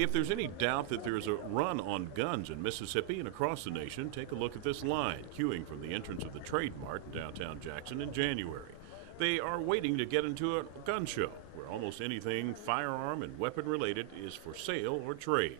If there's any doubt that there's a run on guns in Mississippi and across the nation, take a look at this line queuing from the entrance of the Trade Mart in downtown Jackson in January. They are waiting to get into a gun show where almost anything firearm and weapon related is for sale or trade.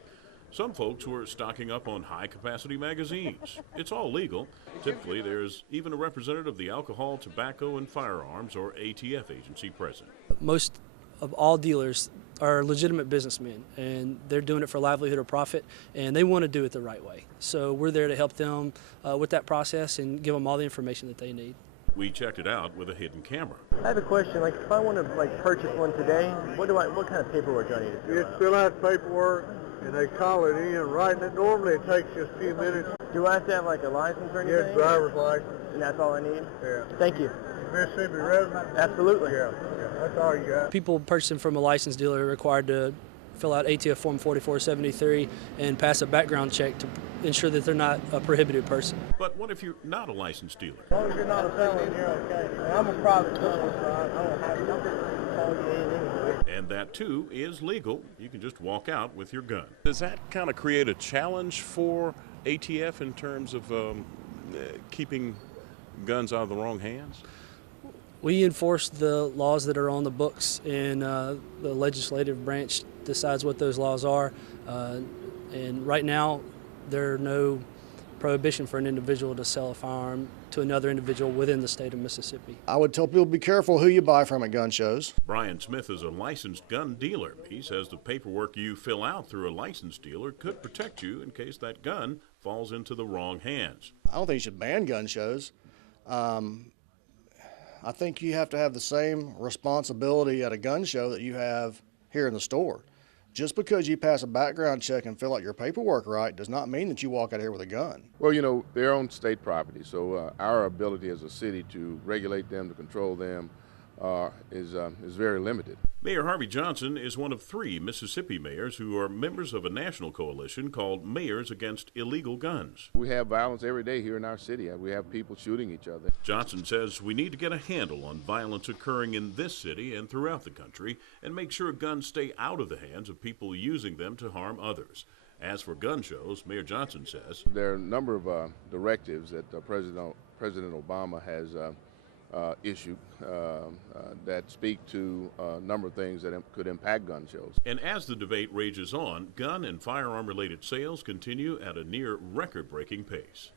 Some folks were stocking up on high-capacity magazines. It's all legal. Typically, there's even a representative of the Alcohol, Tobacco, and Firearms, or ATF agency present. Most of all dealers are legitimate businessmen, and they're doing it for livelihood or profit, and they want to do it the right way. So we're there to help them with that process and give them all the information that they need. We checked it out with a hidden camera. I have a question. Like, if I want to purchase one today, what kind of paperwork do I need to fill out? You fill out paperwork, and they call it in. Writing it normally it takes just a few minutes. Do I have to have like a license or anything? Yes, driver's license. And that's all I need? Yeah. Thank you. Mississippi resident? Absolutely. Yeah, that's all you got. People purchasing from a licensed dealer are required to fill out ATF Form 4473 and pass a background check to ensure that they're not a prohibited person. But what if you're not a licensed dealer? As long as you're not a felon, you're okay. I'm a private felon, so I don't have to call you in anyway. And that, too, is legal. You can just walk out with your gun. Does that kind of create a challenge for ATF in terms of keeping guns out of the wrong hands? We enforce the laws that are on the books, and the legislative branch decides what those laws are. And right now, there are no prohibition for an individual to sell a firearm to another individual within the state of Mississippi. I would tell people be careful who you buy from at gun shows. Brian Smith is a licensed gun dealer. He says the paperwork you fill out through a licensed dealer could protect you in case that gun falls into the wrong hands. I don't think you should ban gun shows. I think you have to have the same responsibility at a gun show that you have here in the store. Just because you pass a background check and fill out your paperwork right does not mean that you walk out here with a gun. Well, you know, they're on state property, so our ability as a city to regulate them, to control them, is very limited. Mayor Harvey Johnson is one of 3 Mississippi mayors who are members of a national coalition called Mayors Against Illegal Guns. We have violence every day here in our city. We have people shooting each other. Johnson says we need to get a handle on violence occurring in this city and throughout the country and make sure guns stay out of the hands of people using them to harm others. As for gun shows, Mayor Johnson says there are a number of directives that President Obama has issued that speak to a number of things that could impact gun shows. And as the debate rages on, gun and firearm-related sales continue at a near record-breaking pace.